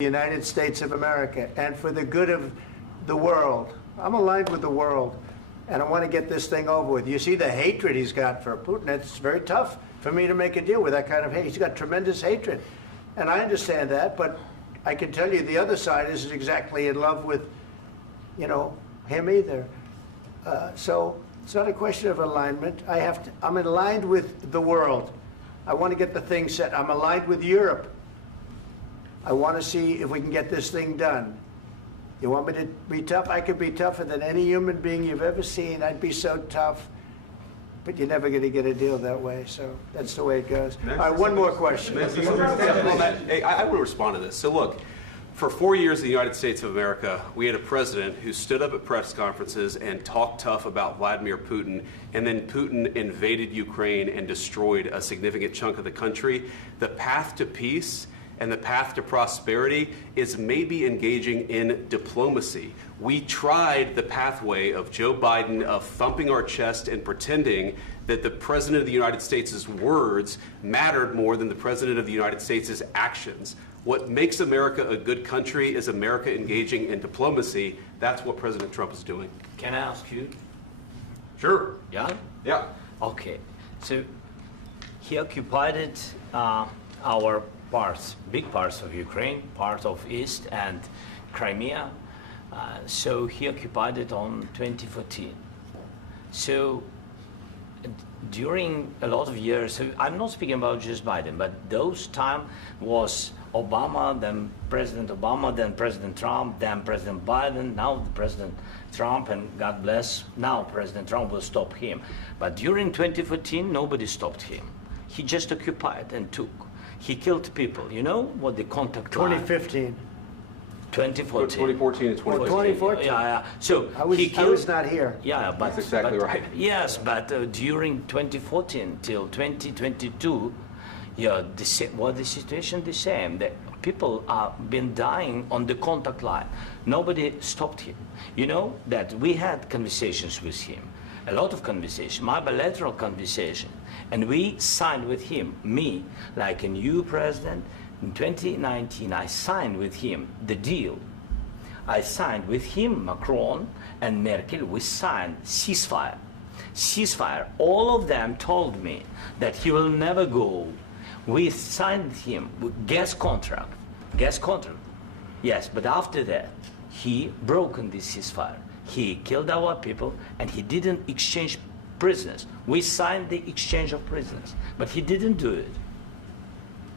the United States of America and for the good of the world. I'm aligned with the world, and I want to get this thing over with. You see the hatred he's got for Putin. It's very tough for me to make a deal with that kind of hate. He's got tremendous hatred, and I understand that, but I can tell you the other side isn't exactly in love with, him either. So it's not a question of alignment. I'm aligned with the world. I want to get the thing set. I'm aligned with Europe. I want to see if we can get this thing done. You want me to be tough? I could be tougher than any human being you've ever seen. I'd be so tough. But you're never going to get a deal that way. So that's the way it goes. All right, one more question. Hey, I will respond to this. So look, for 4 years in the United States of America, we had a president who stood up at press conferences and talked tough about Vladimir Putin, and then Putin invaded Ukraine and destroyed a significant chunk of the country. The path to peace and the path to prosperity is maybe engaging in diplomacy. We tried the pathway of Joe Biden of thumping our chest and pretending that the President of the United States' words mattered more than the President of the United States' actions. What makes America a good country is America engaging in diplomacy. That's what President Trump is doing. Can I ask you? Sure. Yeah? Yeah. Okay. So he occupied our parts, big parts of Ukraine, part of East and Crimea. So he occupied it on 2014. So during a lot of years, so I'm not speaking about just Biden, but those time was Obama, then President Obama, then President Trump, then President Biden, now President Trump, and God bless, now President Trump will stop him. But during 2014, nobody stopped him. He just occupied and took. He killed people. You know what the contact line? 2015. 2014. 2014 and 2015. 2014. Yeah. So I was not here. Yeah, but that's exactly right. Yes, but during 2014 till 2022, yeah, the situation the same. The people are been dying on the contact line. Nobody stopped him. You know that we had conversations with him, a lot of conversation, my bilateral conversation, and we signed with him, me, like a new president. In 2019, I signed with him the deal. I signed with him, Macron and Merkel, we signed ceasefire. Ceasefire. All of them told me that he will never go. We signed with him with gas contract. Gas contract. Yes, but after that, he broken this ceasefire. He killed our people and he didn't exchange prisoners. We signed the exchange of prisoners, but he didn't do it.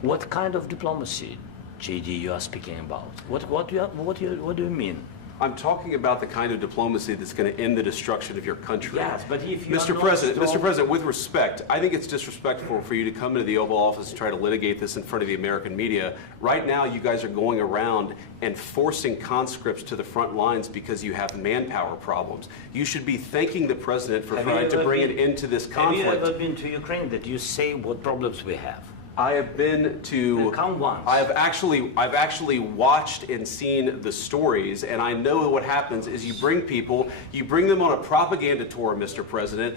What kind of diplomacy, JD, you are speaking about? What do you mean? I'm talking about the kind of diplomacy that's going to end the destruction of your country. Yes, but if you Mr. President, with respect, I think it's disrespectful for you to come into the Oval Office and try to litigate this in front of the American media. Right now, you guys are going around and forcing conscripts to the front lines because you have manpower problems. You should be thanking the President for trying to bring an end to this conflict. Have you ever been to Ukraine that you say what problems we have? I have been to. Come once. I've actually watched and seen the stories, and I know what happens is you bring them on a propaganda tour, Mr. President.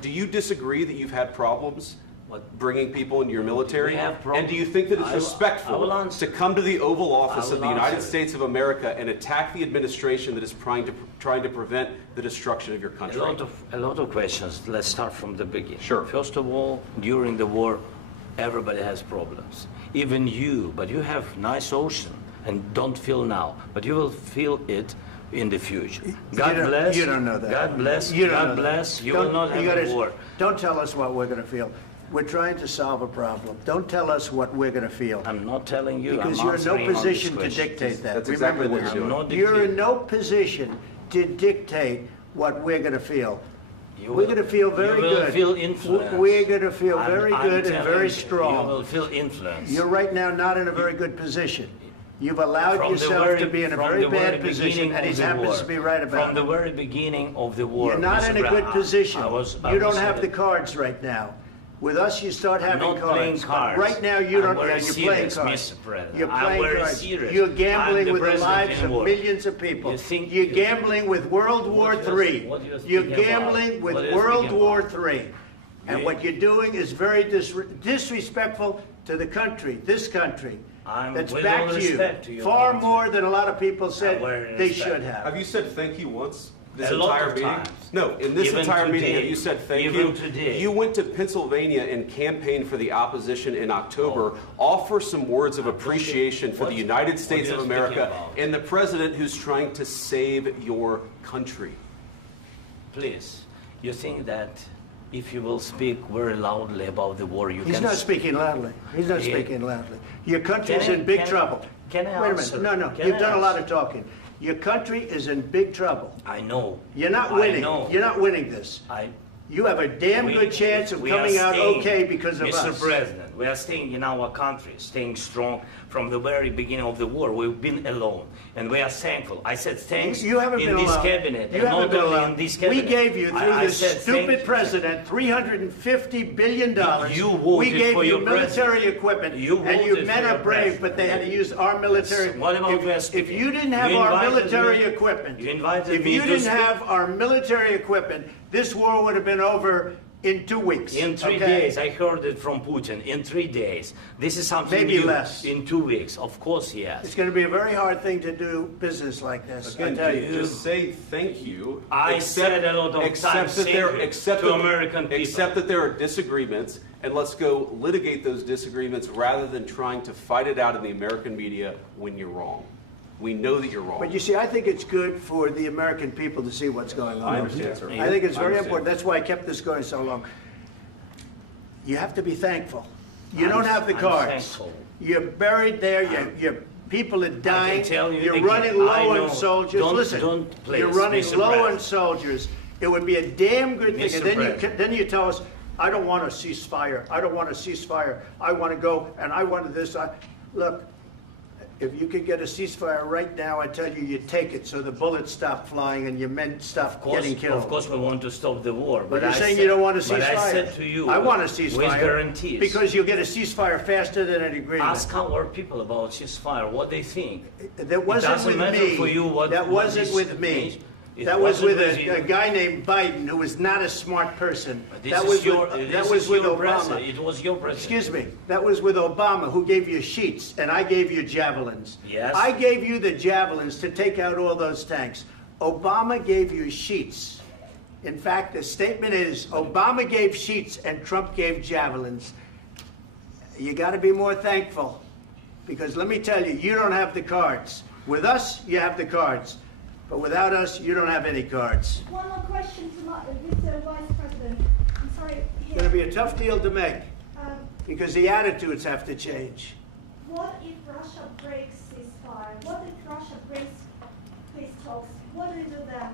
Do you disagree that you've had problems bringing people into your military? And do you think that it's respectful to come to the Oval Office of the United States of America and attack the administration that is trying to prevent the destruction of your country? A lot of questions. Let's start from the beginning. Sure. First of all, during the war, everybody has problems, even you, but you have nice ocean and don't feel now, but you will feel it in the future. God bless. You don't know that. God bless. You God bless. You will not have a war. Don't tell us what we're going to feel. We're trying to solve a problem. Don't tell us what we're going to feel. I'm not telling you. Because you're in no position to dictate that. That's exactly what you're doing. You're in no position to dictate what we're going to feel. We're going to feel very good. You will feel influence. We're going to feel very good and very strong. You will feel influence. You're right now not in a very good position. You've allowed yourself to be in a very bad position, and he happens to be right about it. From the very beginning of the war. You're not in a good position. You You don't have the cards right now. With us, you start having not playing cards. Right now, you don't. You're playing cards. Mr. President. You're playing cards. Serious. You're gambling with the president lives of war. millions of people. You're gambling with World War III. You're gambling with World War III. And what you're doing is very disrespectful to the country, this country, I'm that's with back all to you, respect to your far country. more than a lot of people said very they respect. should have. Have you said thank you once? This A lot entire of meeting? times. No, in this Even entire meeting, today. have you said thank Even you? today. You went to Pennsylvania and campaigned for the opposition in October. Offer some words of appreciation for the What- United what States you're of speaking America about. and the president who's trying to save your country. Please, you think that if you will speak very loudly about the war, you He's can... not speaking loudly. He's not Yeah. speaking loudly. Your country is Can I- in big can- trouble. can I Wait a answer? minute. No, Can you've I done a lot answer? of talking. Your country is in big trouble. I know. You're not I winning. know. You're not winning this. You have a damn We- good chance of we are coming out staying, okay because of Mr. us. President, we are staying in our country, staying strong from the very beginning of the war. We've been alone, and we are thankful. I said thanks You haven't in been this alone. cabinet, You and haven't not been only alone. in this We cabinet. gave you, through I this said stupid thank you. president, $350 billion. You We voted gave for you your military president. equipment, You and you voted men for are your brave, president. but they had to use our military. What about If you didn't have You our invited military me- equipment, you invited if me you to didn't speak- have our military equipment, this war would have been over in 2 weeks. In 3 okay? days, I heard it from Putin. In 3 days, this is something Maybe new. less. In 2 weeks, of course, yes. It's going to be a very hard thing to do business like this. I Again, tell you. just say thank you. I said a lot of accept times that thank there, you accept to that- American people. Accept that there are disagreements, and let's go litigate those disagreements rather than trying to fight it out in the American media when you're wrong. We know that you're wrong. But you see, I think it's good for the American people to see what's going on. I understand, sir. I think it's I very understand. important. That's why I kept this going so long. You have to be thankful. You don't have the I'm cards. thankful. You're buried there. Your people are dying. tell you You're again, running low I know. on soldiers. Don't- Listen, don't, please, you're running Mr. low on President. soldiers. It would be a damn good thing. Mr. And then President. then you tell us, I don't want a ceasefire. I don't want a ceasefire. I want to go and I want this. Look, if you could get a ceasefire right now, I tell you, you take it so the bullets stop flying and your men stop getting killed. Of course, we want to stop the war. But you're I saying said- you don't want a ceasefire. But I said to you, I want a with ceasefire. guarantees. Because you'll get a ceasefire faster than an agreement. Ask our people about ceasefire, what they think. That wasn't doesn't with matter me. for you what- That what wasn't is- with me. It That was wasn't with with you. a guy named Biden who was not a smart person. This That is was your, with, this that was is with your Obama. president. It was your president. Excuse me. That was with Obama, who gave you sheets, and I gave you javelins. Yes. I gave you the javelins to take out all those tanks. Obama gave you sheets. In fact, the statement is Obama gave sheets and Trump gave javelins. You got to be more thankful, because let me tell you, you don't have the cards. With us, you have the cards. But without us, you don't have any cards. One more question to Mr. Vice President. I'm sorry. It's going to be a tough deal to make, Um, because the attitudes have to change. what if Russia breaks ceasefire? What if Russia breaks peace talks? What do you do then?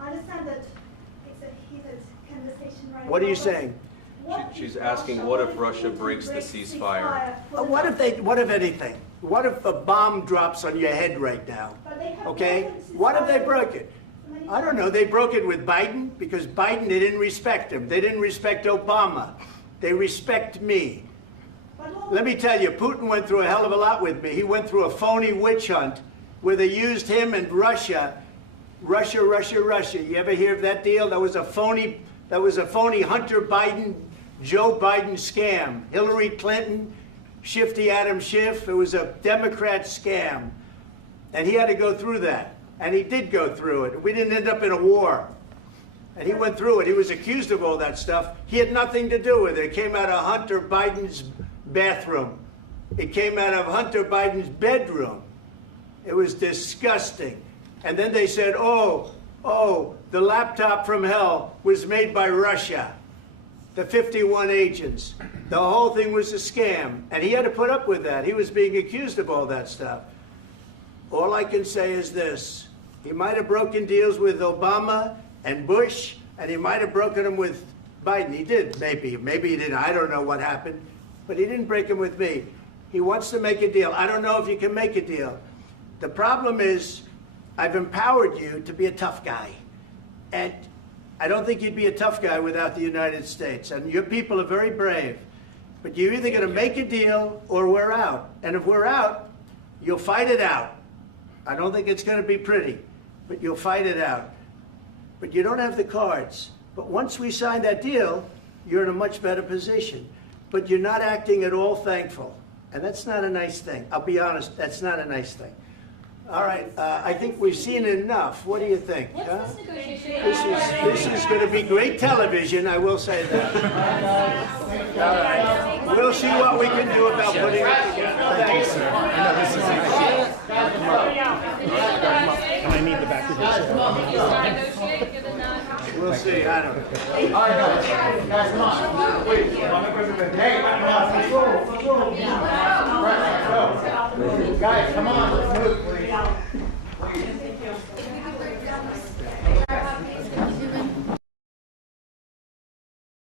I understand that it's a heated conversation right now. What are you but saying? what She's if asking, what if Putin Russia breaks the breaks ceasefire? for the What if anything? What if a bomb drops on your head right now? But they have Okay? broken What if they ceasefire broke it? many I don't know. They broke it with Biden because Biden, they didn't respect him. They didn't respect Obama. They respect me. But what- Let me tell you, Putin went through a hell of a lot with me. He went through a phony witch hunt where they used him and Russia. Russia. You ever hear of that deal? That was a phony Hunter Biden, Joe Biden scam. Hillary Clinton, Shifty Adam Schiff. It was a Democrat scam. And he had to go through that. And he did go through it. We didn't end up in a war. And he went through it. He was accused of all that stuff. He had nothing to do with it. It came out of Hunter Biden's bathroom. It came out of Hunter Biden's bedroom. It was disgusting. And then they said, oh, the laptop from hell was made by Russia. The 51 agents. The whole thing was a scam. And he had to put up with that. He was being accused of all that stuff. All I can say is this. He might have broken deals with Obama and Bush, and he might have broken them with Biden. He did, maybe. Maybe he didn't. I don't know what happened. But he didn't break them with me. He wants to make a deal. I don't know if you can make a deal. The problem is, I've empowered you to be a tough guy. And I don't think you'd be a tough guy without the United States. And your people are very brave. But you're either going to make a deal or we're out. And if we're out, you'll fight it out. I don't think it's going to be pretty, but you'll fight it out. But you don't have the cards. But once we sign that deal, you're in a much better position. but you're not acting at all thankful. And that's not a nice thing. I'll be honest, that's not a nice thing. All right, I think we've seen enough. What do you think? What's huh? this negotiation? This is going to be great television, I will say that. All right. We'll see what we can do about putting it together. Thank you, sir. I know this is Can I need the back of your chair? We'll see, I don't know. Guys, come on, let's move.